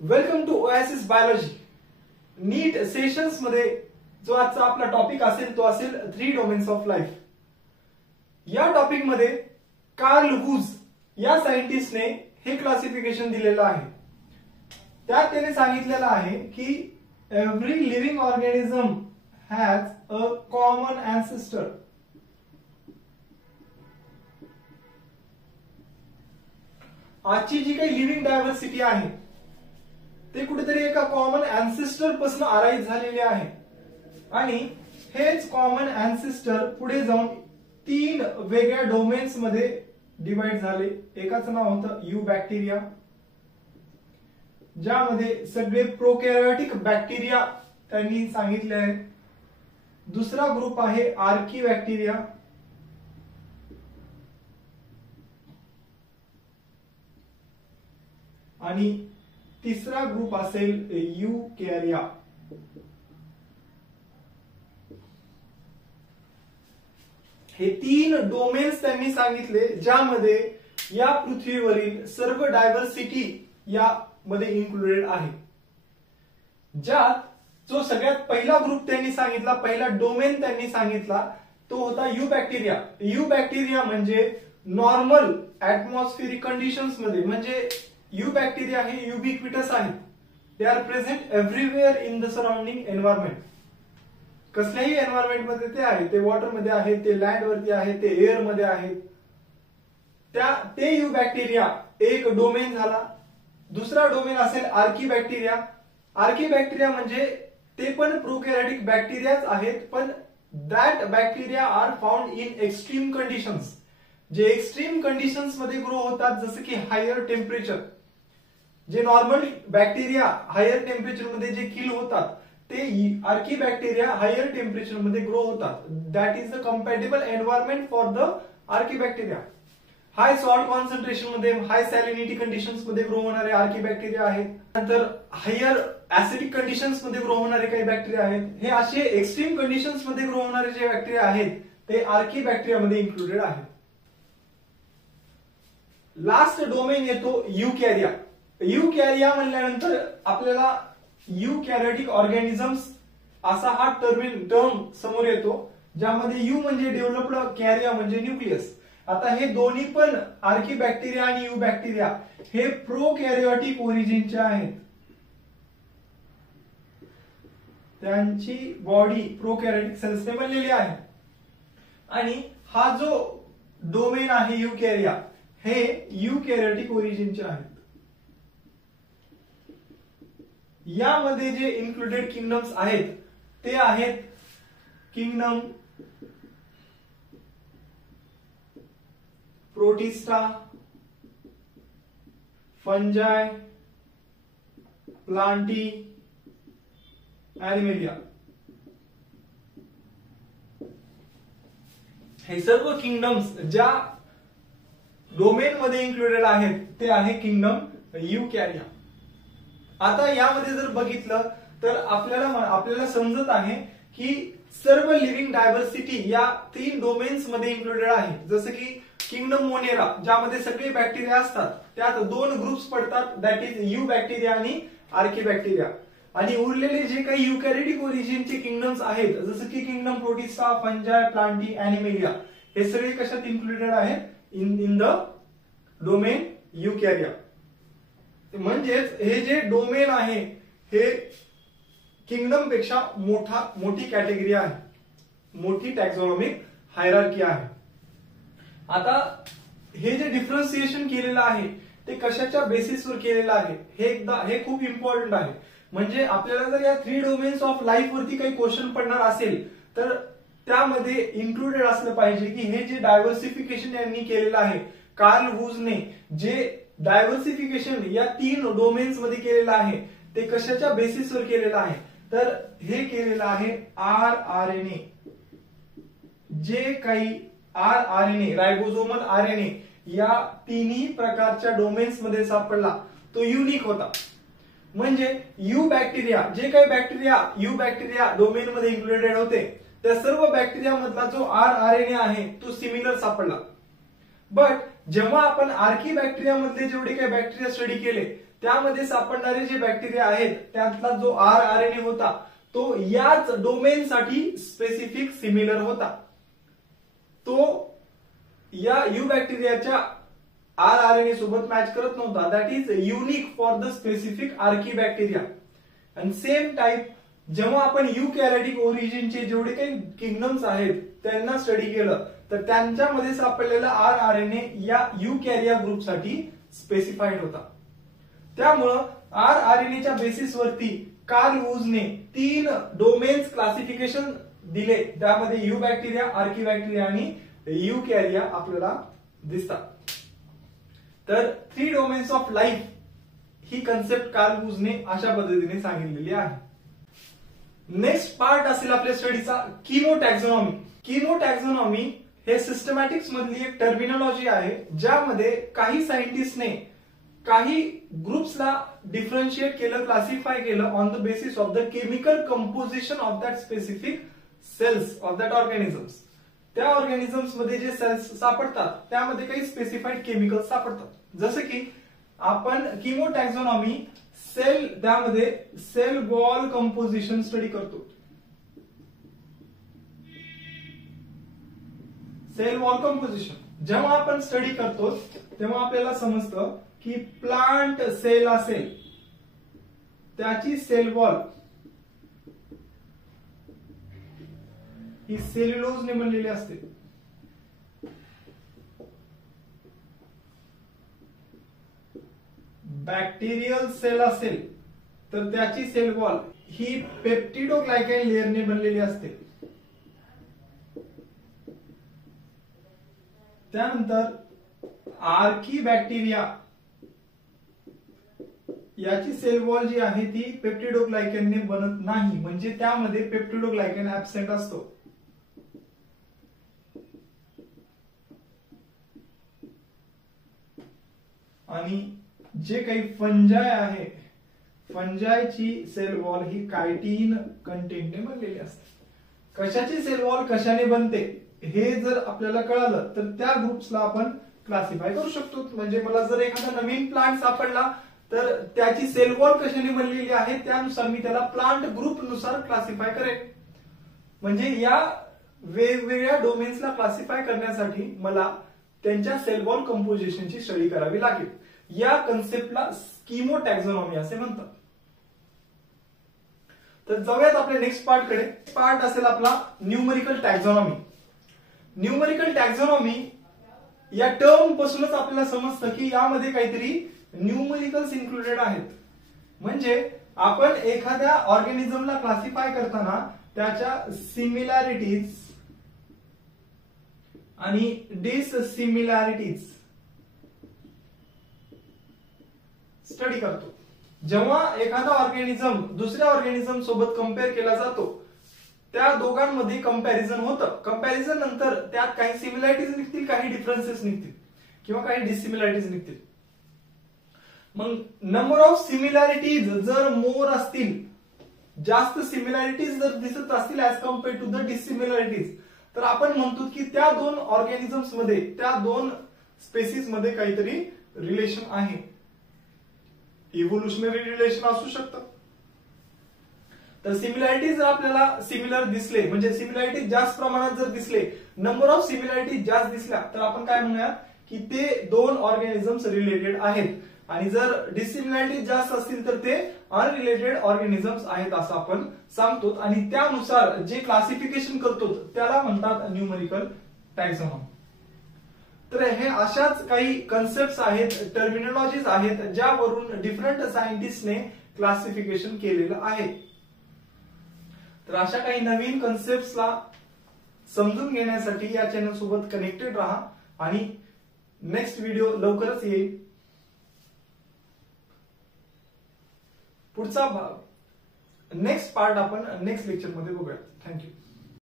Welcome to oasis biology. NEET sessions मध्ये जो आजचा आपला टॉपिक असेल तो असेल 3 डोमेन्स ऑफ लाईफ. या टॉपिक मध्ये कार्ल वूज या सायंटिस्टने हे क्लासिफिकेशन दिलेलं आहे. त्यात त्याने सांगितलेलं आहे की every living organism has a common ancestor. आजची जी काही लिव्हिंग डायव्हर्सिटी आहे ते कुठेतरी एका कॉमन अँसेस्टर पासून अराईज झालेले आहे आणि हेच कॉमन अँसेस्टर पुढे जाऊन 3 वेगळ्या डोमेन्स मध्ये डिवाइड झाले. एकाचं नाव होतं यू बॅक्टेरिया, ज्यामध्ये सगळे प्रोकॅरियोटिक बॅक्टेरिया त्यांनी सांगितले आहे. दुसरा ग्रुप आहे आर्की बॅक्टेरिया, आणि तिसरा ग्रुप असेल यूकॅरिया. हे 3 डोमेन्स त्यांनी सांगितले ज्यामध्ये या पृथ्वीवरील सर्व डायव्हर्सिटी या मध्ये इन्क्लुडेड आहे. ज्यात जो सगळ्यात पहिला ग्रुप त्यांनी सांगितला, पहिला डोमेन त्यांनी सांगितला तो होता यू बॅक्टेरिया. यू बॅक्टेरिया म्हणजे नॉर्मल ऍटमॉस्फेरिक कंडिशन्स मध्ये, म्हणजे यू बॅक्टेरिया हे युबिक्विटस आहेत. They are present everywhere in the surrounding environment. कसल्याही एन्व्हायरमेंट मध्ये ते आहे, ते वॉटर मध्ये आहे, ते लँड वरती आहे, ते एअर मध्ये आहेत. ते यू बॅक्टेरिया एक डोमेन झाला. दुसरा डोमेन असेल आर्की बॅक्टेरिया. आर्की बॅक्टेरिया म्हणजे ते पण प्रोकॅरियोटिक बॅक्टेरियाच आहेत, पण that bacteria are found in extreme conditions. जे एक्स्ट्रीम कंडिशन्स मध्ये ग्रो होतात, जसं की हायर टेम्परेचर. जे नॉर्मल बॅक्टेरिया हायर टेम्परेचर मध्ये जे किल होतात ते आर्की बॅक्टेरिया हायर टेम्परेचर मध्ये ग्रो होतात. That is the compatible environment for the archaebacteria. High salt concentration मध्ये, हाय सॅलिनिटी कंडिशन्स मध्ये ग्रो होणारे आर्की बॅक्टेरिया आहेत. नंतर हायर ऍसिडिक कंडिशन्स मध्ये ग्रो होणारे काही बॅक्टेरिया आहेत. हे असे एक्स्ट्रीम कंडिशन्स मध्ये ग्रो होणारे जे बॅक्टेरिया आहेत ते आर्की बॅक्टेरिया मध्ये इन्क्लुडेड आहेत. लास्ट डोमेन येतो यूकॅरिया. यूकॅरिया म्हणल्यानंतर आपल्याला यूकॅरियोटिक ऑर्गॅनिझम्स असा हा टर्म समोर येतो, ज्यामध्ये यू म्हणजे डेव्हलप्ड, कॅरिया म्हणजे न्यूक्लियस. आता हे दोन्ही पण आर्की बॅक्टेरिया आणि यू बॅक्टेरिया हे प्रोकॅरियोटिक ओरिजिनचे आहेत. त्यांची बॉडी प्रोकॅरियोटिक सेल्सने बनलेली आहे. आणि हा जो डोमेन आहे यूकॅरिया हे यूकॅरियोटिक ओरिजिनचे आहेत. यामध्ये जे इन्क्लुडेड किंगडम्स आहेत ते आहेत kingdom protista, fungi, plantae, animalia. हे सर्व किंगडम्स ज्या डोमेन मध्ये इन्क्लुडेड आहेत ते आहे किंगडम यूकॅरिया. आता यामध्ये जर बघितलं तर आपल्याला समजत आहे की सर्व लिव्हिंग डायव्हर्सिटी या 3 डोमेन्स मध्ये इन्क्लुडेड आहे. जसं की किंगडम मोनेरा, ज्यामध्ये सगळे बॅक्टेरिया असतात, त्यात 2 ग्रुप्स पडतात, दॅट इज यू बॅक्टेरिया आणि आर्की बॅक्टेरिया. आणि उरलेले जे काही युकॅरियोटिक ओरिजिनचे किंगडम्स आहेत, जसं की kingdom protista, fungi, plantae, animalia, हे सगळे कशात इन्क्लुडेड आहेत? In the domain eukarya. म्हणजेच हे जे डोमेन आहे हे किंगडम पेक्षा मोठी कॅटेगरी आहे, मोठी टॅक्झॉनॉमिक हायरार्की आहे. आता हे जे डिफरन्सिएशन केलेलं आहे ते कशाच्या बेसिसवर केलेलं आहे हे खूप इम्पॉर्टंट आहे. म्हणजे आपल्याला जर या 3 डोमेन्स ऑफ लाईफ वरती काही क्वेश्चन पडणार असेल तर त्यामध्ये इन्क्लुडेड असलं पाहिजे की हे जे डायव्हर्सिफिकेशन यांनी केलेलं आहे, कार्ल वूजने जे डायव्हर्सिफिकेशन या 3 डोमेन्स मध्ये केलेलं आहे ते कशाच्या बेसिसवर केलेलं आहे, तर हे केलेलं आहे RNA. जे काही RNA, रायबोसोमल RNA, या 3 प्रकारच्या डोमेन्स मध्ये सापडला तो युनिक होता. म्हणजे यू बॅक्टेरिया, जे काही बॅक्टेरिया यू बॅक्टेरिया डोमेन मध्ये इन्क्लुडेड होते त्या सर्व बॅक्टेरिया मधला जो RNA आहे तो सिमिलर सापडला. बट जेव्हा आपण आर्की बॅक्टेरिया मधले जेवढे काही बॅक्टेरिया स्टडी केले त्यामध्ये सापडणारे जे बॅक्टेरिया आहेत त्यातला जो RNA होता तो याच डोमेनसाठी स्पेसिफिक सिमिलर होता. तो या यू बॅक्टेरियाच्या RNA सोबत मॅच करत नव्हता. That is unique for the specific archaebacteria. आणि सेम टाईप जेव्हा आपण युकॅरियोटिक ओरिजिनचे जेवढे काही किंगडम्स आहेत त्यांना स्टडी केलं तर त्यांच्यामध्ये सापडलेला RNA या युकॅरिया ग्रुपसाठी स्पेसिफाईड होता. त्यामुळं RNAच्या बेसिसवरती कार्ल वूजने 3 डोमेन्स क्लासिफिकेशन दिले. त्यामध्ये यू बॅक्टेरिया, आर्कीबॅक्टेरिया आणि युकॅरिया आपल्याला दिसतात. तर 3 डोमेन्स ऑफ लाईफ ही कन्सेप्ट कार्ल वूजने अशा पद्धतीने सांगितलेली आहे. नेक्स्ट पार्ट असेल आपल्या स्टडीचा किमोटॅक्झॉनॉमी. किमोटॅक्झॉनॉमी हे सिस्टमॅटिक्स मधली एक टर्मिनॉलॉजी आहे ज्यामध्ये काही सायंटिस्टने काही ग्रुप्सला डिफरन्शिएट केलं, क्लासिफाय केलं on the basis of the chemical composition of that specific cells of that organisms. त्या ऑर्गॅनिझम्स मध्ये जे सेल्स सापडतात त्यामध्ये काही स्पेसिफाईड केमिकल्स सापडतात. जसं की आपण किमोटॅक्झॉनॉमी त्यामध्ये सेल वॉल कंपोजिशन स्टडी करतो. सेल वॉल कंपोजिशन जेव्हा आपण स्टडी करतो तेव्हा आपल्याला समजतं की प्लांट सेल असेल त्याची सेल वॉल ही सेल्युलोजने बनलेली असते. बॅक्टेरियल सेल असेल तर त्याची सेल वॉल ही पेप्टिडोग्लायकॅन लेअरने बनलेली असते. त्यानंतर आर्कीबॅक्टेरिया याची सेल वॉल जी आहे ती पेप्टिडोग्लायकॅनने बनत नाही, म्हणजे त्यामध्ये पेप्टिडोग्लायकॅन ऍब्सेंट असतो. आणि जे काही फंजाय आहे फंजायची सेल वॉल ही कायटीन कंटेंटने बनलेली असते. कशाची सेल वॉल कशाने बनते हे जर आपल्याला कळालं तर त्या ग्रुप्सला आपण क्लासिफाय करू शकतो. म्हणजे मला जर एखादा नवीन प्लांट सापडला तर त्याची सेल वॉल कशाने बनलेली आहे त्यानुसार मी त्याला प्लांट ग्रुप नुसार क्लासिफाय करेन. म्हणजे या वेगवेगळ्या डोमेन्सला क्लासिफाय करण्यासाठी मला त्यांच्या सेल वॉल कंपोजिशनची स्टडी करावी लागेल. या कन्सेप्टला किमोटॅक्झॉनॉमी असे म्हणतात. तर जाऊयात आपल्या नेक्स्ट पार्ट कडे. पार्ट असेल आपला न्यूमरिकल टॅक्झॉनॉमी. न्यूमरिकल टॅक्झॉनॉमी या टर्म पासूनच आपल्याला समजतं की यामध्ये काहीतरी न्यूमरिकल्स इन्क्लुडेड आहेत. म्हणजे आपण एखाद्या ऑर्गॅनिझमला क्लासिफाय करताना त्याच्या सिमिलॅरिटीज आणि डिससिमिलॅरिटीज स्टडी करतो. जेव्हा एखादा ऑर्गॅनिझम दुसऱ्या ऑर्गॅनिझम सोबत कम्पेअर केला जातो त्या दोघांमध्ये कंपॅरिझन होतं. कंपॅरिझन नंतर त्यात काही सिमिलॅरिटीज निघतील, काही डिफरन्सेस निघतील किंवा काही डिससिमिलॅरिटीज निघतील. मग नंबर ऑफ सिमिलॅरिटीज जर मोर असतील, जास्त सिमिलॅरिटीज जर दिसत असतील ऍज कम्पेअर टू द डिससिमिलॅरिटीज, तर आपण म्हणतो की त्या दोन ऑर्गॅनिझम्स मध्ये, त्या दोन स्पेसिस मध्ये काहीतरी रिलेशन आहे. इव्होल्युशनरी रिलेशन असू शकतं. तर सिमिलॅरिटीज जर आपल्याला सिमिलर दिसले, म्हणजे सिमिलॅरिटीज जास्त प्रमाणात जर दिसले, नंबर ऑफ सिमिलॅरिटीज जास्त दिसल्या, तर आपण काय म्हणूया की ते दोन ऑर्गॅनिझम्स रिलेटेड आहेत. आणि जर डिसिमिलॅरिटीज जास्त असतील तर ते अनरिलेटेड ऑर्गॅनिझम्स आहेत असं आपण सांगतो. आणि त्यानुसार जे क्लासिफिकेशन करतो त्याला म्हणतात न्यूमरिकल टॅक्सॉनॉमी. तर हे अशाच काही कन्सेप्ट आहेत, टर्मिनॉलॉजीज आहेत ज्यावरून डिफरंट सायंटिस्टने क्लासिफिकेशन केलेलं आहे. तर अशा काही नवीन कन्सेप्टला समजून घेण्यासाठी या चॅनल सोबत कनेक्टेड राहा आणि नेक्स्ट व्हिडिओ लवकरच येईल. पुढचा नेक्स्ट पार्ट आपण नेक्स्ट लेक्चर मध्ये बघूया. थँक्यू.